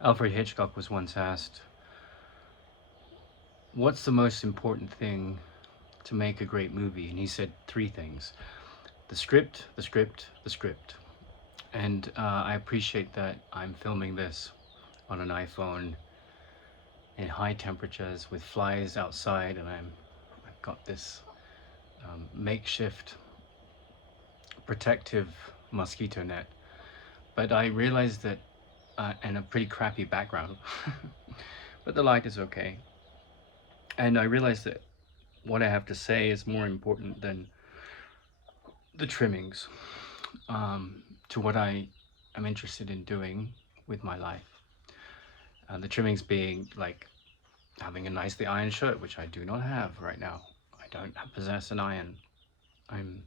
Alfred Hitchcock was once asked, what's the most important thing to make a great movie? And he said three things: the script, the script, the script. And I appreciate that I'm filming this on an iPhone in high temperatures with flies outside, and I've got this makeshift protective mosquito net. But I realized that, and a pretty crappy background, but the light is okay. And I realized that what I have to say is more important than the trimmings, to what I am interested in doing with my life. The trimmings being like having a nicely ironed shirt, which I do not have right now. I don't possess an iron. I'm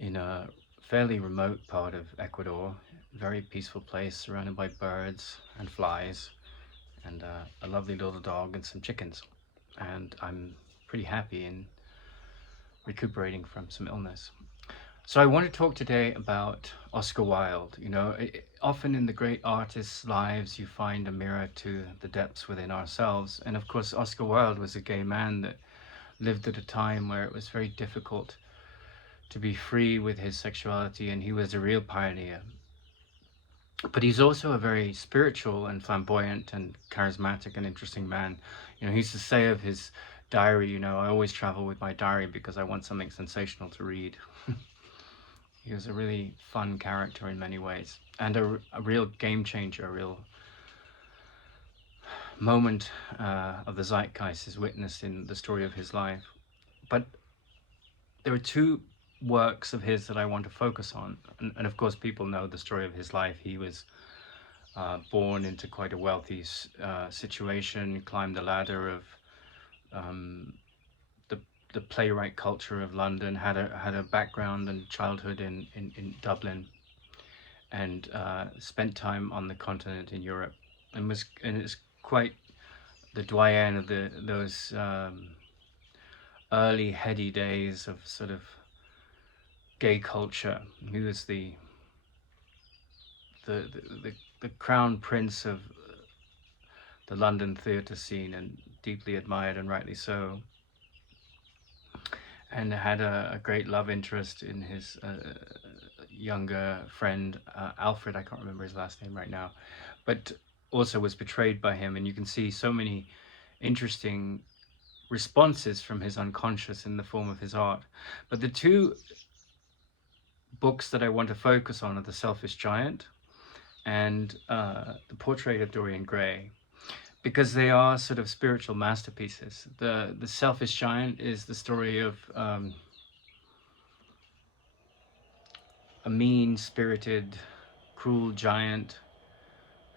in a fairly remote part of Ecuador, very peaceful place surrounded by birds and flies and a lovely little dog and some chickens. And I'm pretty happy in recuperating from some illness. So I want to talk today about Oscar Wilde. You know, often in the great artists' lives, you find a mirror to the depths within ourselves. And of course, Oscar Wilde was a gay man that lived at a time where it was very difficult to be free with his sexuality, and he was a real pioneer. But he's also a very spiritual and flamboyant and charismatic and interesting man. You know, he used to say of his diary, you know, I always travel with my diary because I want something sensational to read. He was a really fun character in many ways, and a real game changer, a real moment of the zeitgeist is witnessed in the story of his life. But there are two works of his that I want to focus on. And of course, people know the story of his life. He was born into quite a wealthy situation, climbed the ladder of um, the playwright culture of London, had a background and childhood in Dublin, and spent time on the continent in Europe, and is quite the doyen of those early heady days of sort of gay culture. He was the the, the crown prince of the London theatre scene, and deeply admired, and rightly so. And had a great love interest in his younger friend, Alfred. I can't remember his last name right now, but also was betrayed by him. And you can see so many interesting responses from his unconscious in the form of his art. But the two books that I want to focus on are The Selfish Giant and The Portrait of Dorian Gray, because they are sort of spiritual masterpieces. The Selfish Giant is the story of a mean-spirited, cruel giant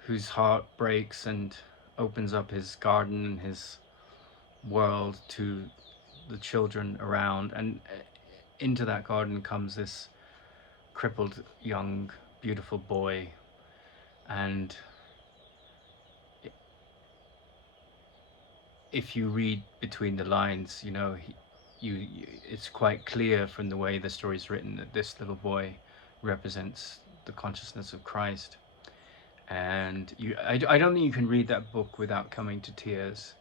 whose heart breaks and opens up his garden and his world to the children around, and into that garden comes this crippled young beautiful boy. And if you read between the lines, you know, it's quite clear from the way the story is written that this little boy represents the consciousness of Christ. And I don't think you can read that book without coming to tears.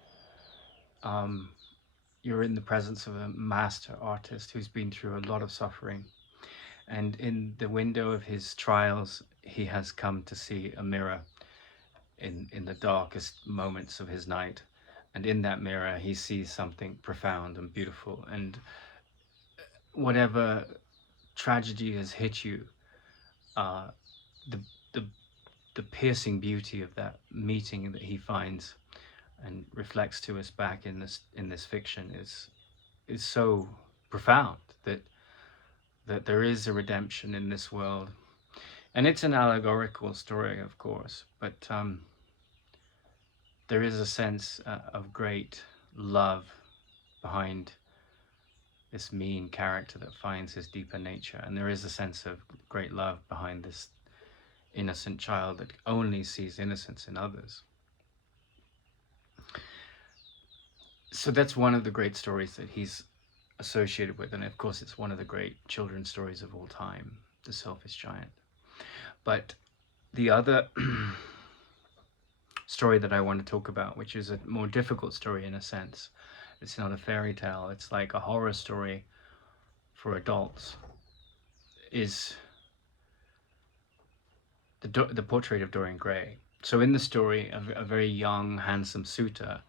You're in the presence of a master artist who's been through a lot of suffering, and in the window of his trials, he has come to see a mirror in the darkest moments of his night. And in that mirror, he sees something profound and beautiful. And whatever tragedy has hit you, the, the, the piercing beauty of that meeting that he finds and reflects to us back in this fiction is so profound that there is a redemption in this world. And it's an allegorical story, of course, but there is a sense of great love behind this mean character that finds his deeper nature. And there is a sense of great love behind this innocent child that only sees innocence in others. So that's one of the great stories that he's associated with. And of course, it's one of the great children's stories of all time, The Selfish Giant. But the other story that I want to talk about, which is a more difficult story in a sense. It's not a fairy tale. It's like a horror story for adults. Is the portrait of Dorian Gray. So in the story, a very young, handsome suitor,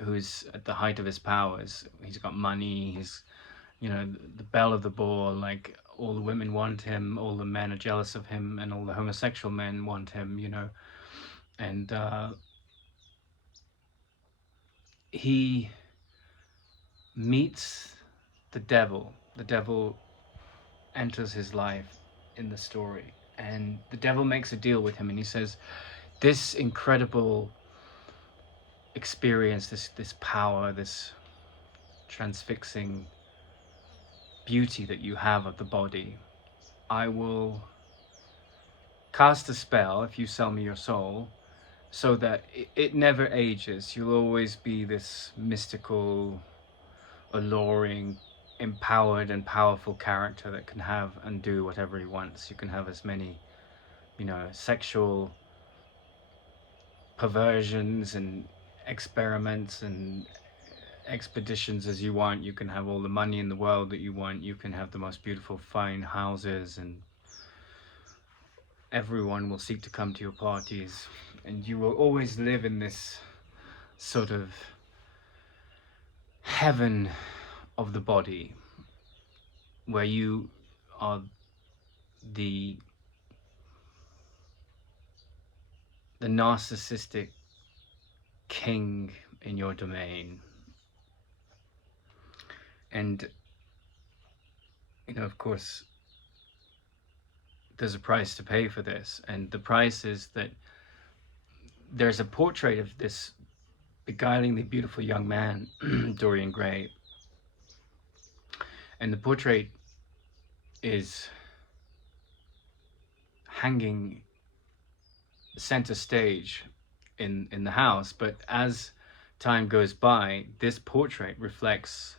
who's at the height of his powers. He's got money. He's, you know, the belle of the ball. Like, all the women want him, all the men are jealous of him, and all the homosexual men want him. You know, and he meets the devil. The devil enters his life in the story, and the devil makes a deal with him, and he says, this incredible experience, this power, this transfixing beauty that you have of the body, I will cast a spell if you sell me your soul, so that it never ages. You'll always be this mystical, alluring, empowered and powerful character that can have and do whatever he wants. You can have as many, you know, sexual perversions and experiments and expeditions as you want. You can have all the money in the world that you want. You can have the most beautiful fine houses, and everyone will seek to come to your parties, and you will always live in this sort of heaven of the body, where you are the narcissistic king in your domain. And, you know, of course, there's a price to pay for this, and the price is that there's a portrait of this beguilingly beautiful young man, Dorian Gray, and the portrait is hanging center stage in the house. But as time goes by, this portrait reflects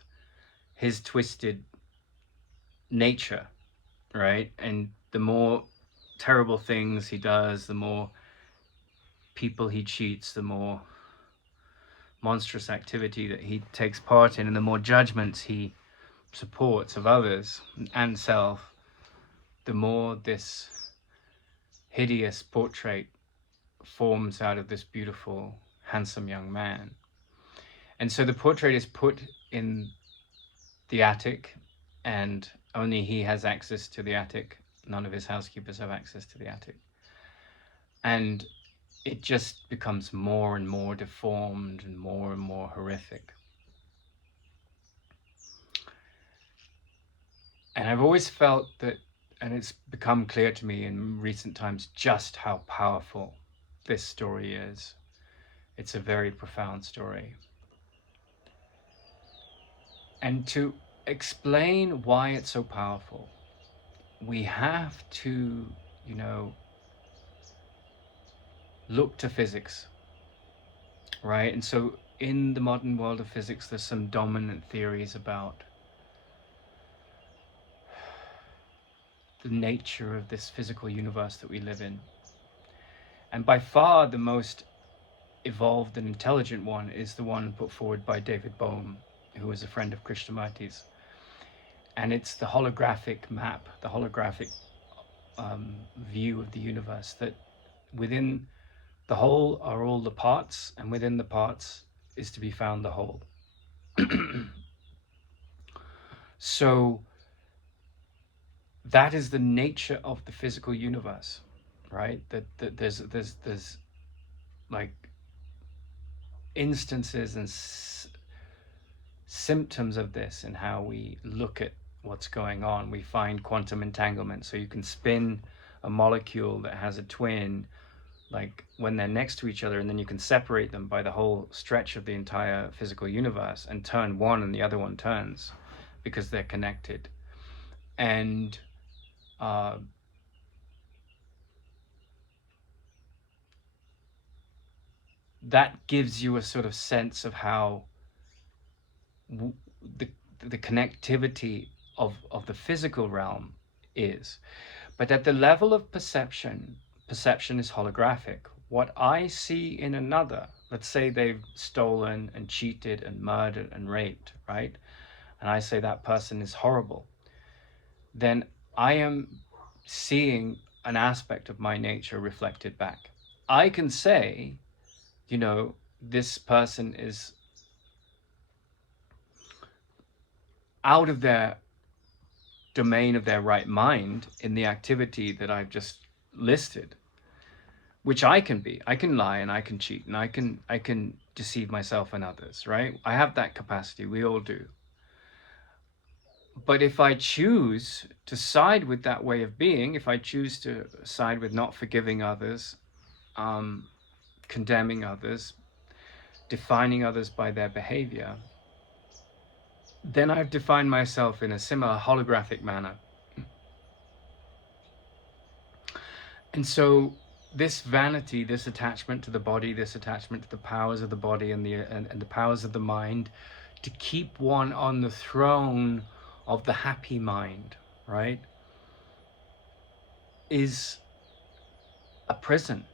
his twisted nature, right? And the more terrible things he does, the more people he cheats, the more monstrous activity that he takes part in, and the more judgments he supports of others and self, the more this hideous portrait forms out of this beautiful, handsome young man. And so the portrait is put in the attic, and only he has access to the attic. None of his housekeepers have access to the attic. And it just becomes more and more deformed and more horrific. And I've always felt that, and it's become clear to me in recent times, just how powerful this story is. It's a very profound story. And to explain why it's so powerful, we have to, you know, look to physics, right? And so in the modern world of physics, there's some dominant theories about the nature of this physical universe that we live in. And by far the most evolved and intelligent one is the one put forward by David Bohm, who was a friend of Krishnamurti's. And it's the holographic map, the holographic view of the universe, that within the whole are all the parts, and within the parts is to be found the whole. So that is the nature of the physical universe, right? That there's like instances and symptoms of this in how we look at what's going on. We find quantum entanglement, so you can spin a molecule that has a twin, like when they're next to each other, and then you can separate them by the whole stretch of the entire physical universe and turn one and the other one turns because they're connected. And that gives you a sort of sense of how the connectivity of the physical realm is. But at the level of perception is holographic. what I see in another, let's say they've stolen and cheated and murdered and raped, right? And I say that person is horrible, then I am seeing an aspect of my nature reflected back. I can say, this person is out of their domain of their right mind in the activity that I've just listed, which I can be. I can lie and I can cheat and I can deceive myself and others, right? I have that capacity. We all do. But if I choose to side with that way of being, if I choose to side with not forgiving others, condemning others, defining others by their behavior, then I've defined myself in a similar holographic manner. And so this vanity, this attachment to the body, this attachment to the powers of the body and the powers of the mind, to keep one on the throne of the happy mind, right, is a prison,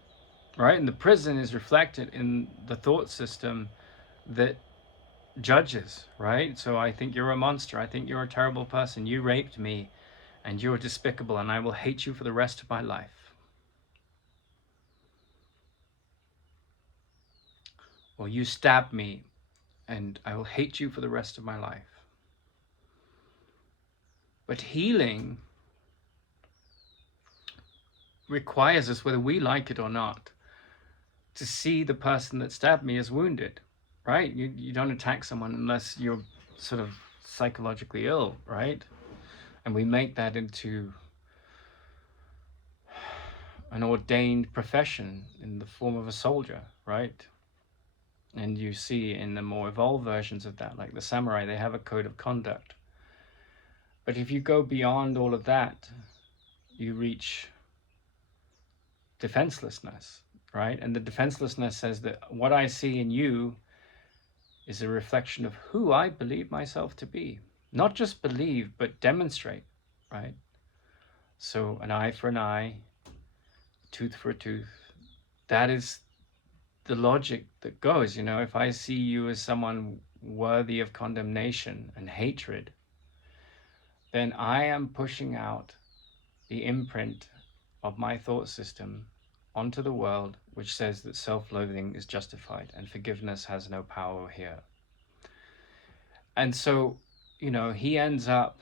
right? And the prison is reflected in the thought system that judges, right? So I think you're a monster. I think you're a terrible person. You raped me and you're despicable and I will hate you for the rest of my life. Or you stabbed me and I will hate you for the rest of my life. But healing requires us, whether we like it or not, to see the person that stabbed me as wounded, right? You don't attack someone unless you're sort of psychologically ill, right? And we make that into an ordained profession in the form of a soldier, right? And you see in the more evolved versions of that, like the samurai, they have a code of conduct. But if you go beyond all of that, you reach defenselessness, right? And the defenselessness says that what I see in you is a reflection of who I believe myself to be. Not just believe, but demonstrate, right? So an eye for an eye, tooth for a tooth. That is the logic that goes, if I see you as someone worthy of condemnation and hatred, then I am pushing out the imprint of my thought system onto the world, which says that self-loathing is justified and forgiveness has no power here. And so, he ends up,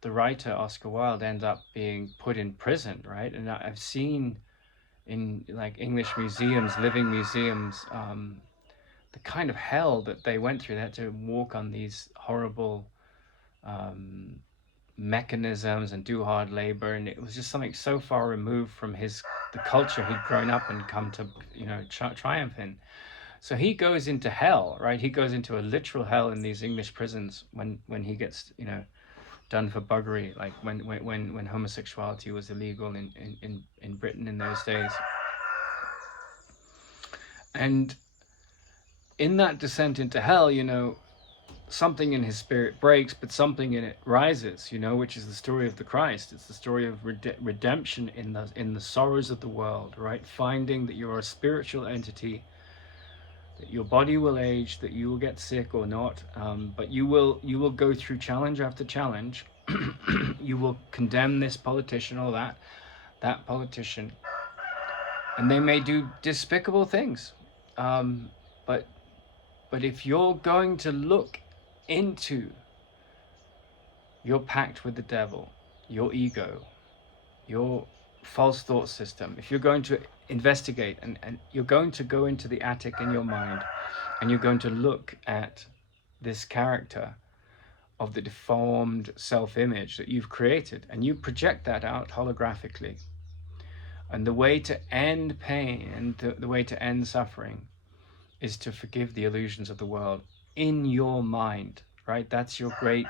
the writer Oscar Wilde ends up being put in prison, right? And I've seen in like English museums, living museums, the kind of hell that they went through. They had to walk on these horrible mechanisms and do hard labor, and it was just something so far removed from the culture he'd grown up and come to triumph in. So he goes into hell, right? He goes into a literal hell in these English prisons when he gets done for buggery, like when homosexuality was illegal in Britain in those days. And in that descent into hell, something in his spirit breaks, but something in it rises, which is the story of the Christ. It's the story of redemption in the sorrows of the world, right? Finding that you're a spiritual entity, that your body will age, that you will get sick or not, but you will go through challenge after challenge. You will condemn this politician or that politician, and they may do despicable things, but if you're going to look into your pact with the devil, your ego, your false thought system, if you're going to investigate and you're going to go into the attic in your mind and you're going to look at this character of the deformed self-image that you've created and you project that out holographically, and the way to end pain and the way to end suffering is to forgive the illusions of the world in your mind, right? That's your great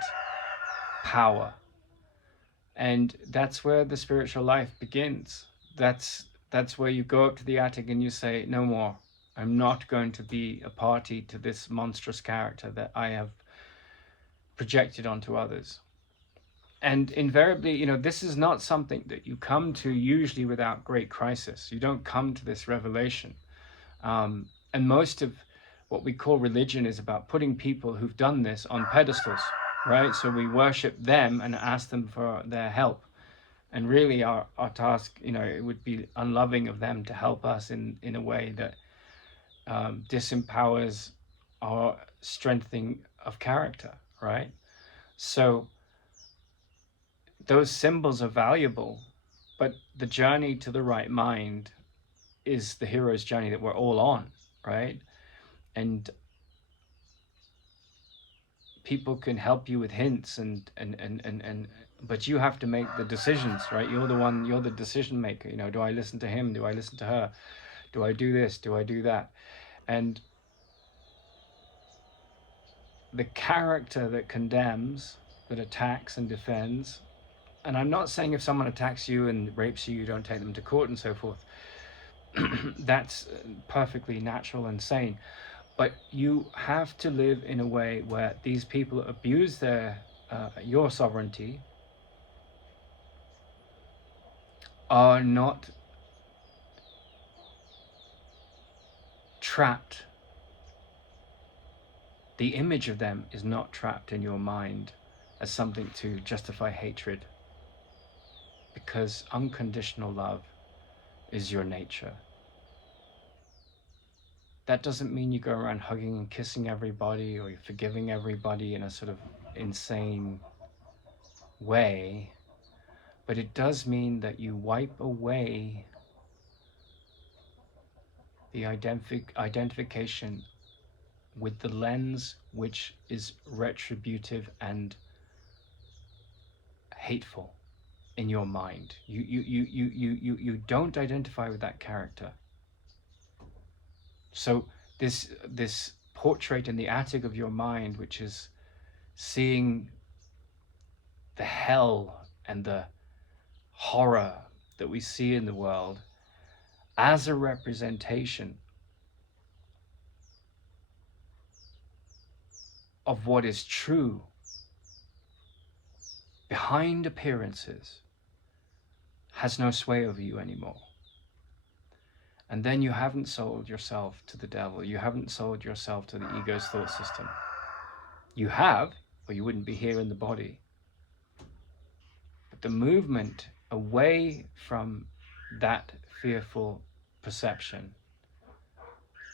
power. And that's where the spiritual life begins. That's where you go up to the attic and you say, no more. I'm not going to be a party to this monstrous character that I have projected onto others. And invariably, this is not something that you come to usually without great crisis. You don't come to this revelation And most of what we call religion is about putting people who've done this on pedestals, right? So we worship them and ask them for their help. And really our task, it would be unloving of them to help us in a way that disempowers our strengthening of character, right? So those symbols are valuable, but the journey to the right mind is the hero's journey that we're all on, right? And people can help you with hints and but you have to make the decisions, right? You're the decision maker. Do I listen to him? Do I listen to her? Do I do this? Do I do that? And the character that condemns, that attacks and defends, and I'm not saying if someone attacks you and rapes you, you don't take them to court and so forth. That's perfectly natural and sane. But you have to live in a way where these people abuse your sovereignty are not trapped. The image of them is not trapped in your mind as something to justify hatred, because unconditional love is your nature. That doesn't mean you go around hugging and kissing everybody or you're forgiving everybody in a sort of insane way, but it does mean that you wipe away the identification with the lens which is retributive and hateful in your mind. You don't identify with that character. So this portrait in the attic of your mind, which is seeing the hell and the horror that we see in the world as a representation of what is true behind appearances, has no sway over you anymore. And then you haven't sold yourself to the devil. You haven't sold yourself to the ego's thought system. You have, or you wouldn't be here in the body. But the movement away from that fearful perception,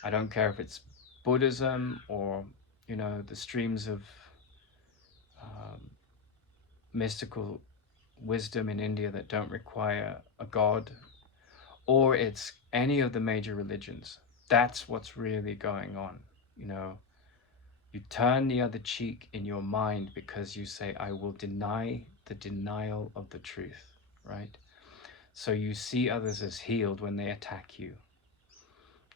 I don't care if it's Buddhism or, the streams of mystical wisdom in India that don't require a god, or it's any of the major religions. That's what's really going on. You turn the other cheek in your mind because you say, I will deny the denial of the truth, right? So you see others as healed when they attack you.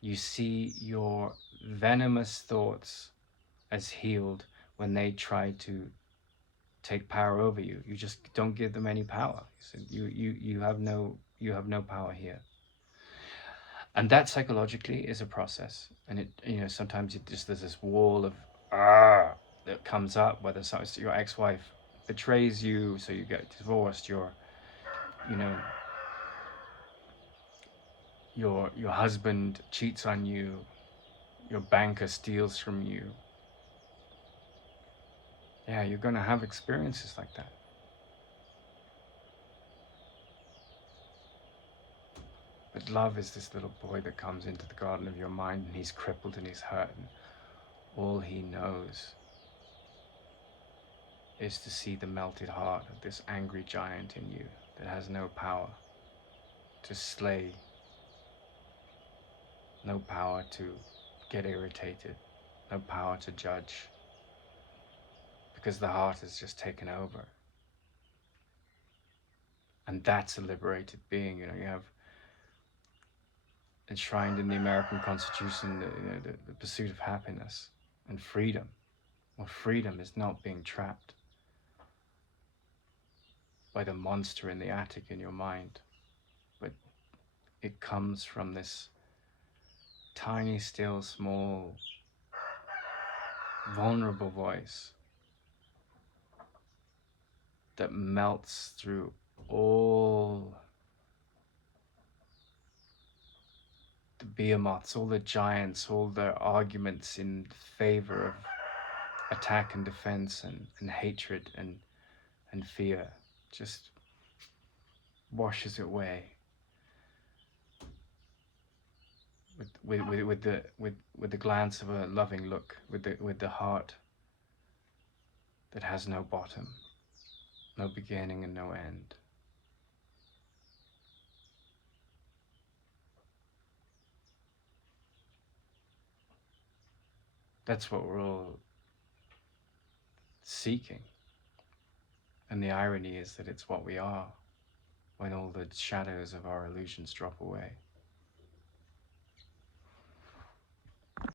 You see your venomous thoughts as healed when they try to take power over you. You just don't give them any power. You have no power here. And that psychologically is a process. And it sometimes there's this wall of that comes up, whether it's your ex-wife betrays you, so you get divorced, your husband cheats on you, your banker steals from you. Yeah, you're going to have experiences like that. But love is this little boy that comes into the garden of your mind, and he's crippled and he's hurt, and all he knows is to see the melted heart of this angry giant in you that has no power to slay, no power to get irritated, no power to judge, because the heart has just taken over. And that's a liberated being. You have enshrined in the American Constitution the pursuit of happiness and freedom. Well, freedom is not being trapped by the monster in the attic in your mind, but it comes from this tiny, still, small, vulnerable voice that melts through all the behemoths, all the giants, all the arguments in favor of attack and defense and hatred and fear, just washes it away with the glance of a loving look, with the heart that has no bottom, no beginning and no end. That's what we're all seeking. And the irony is that it's what we are when all the shadows of our illusions drop away.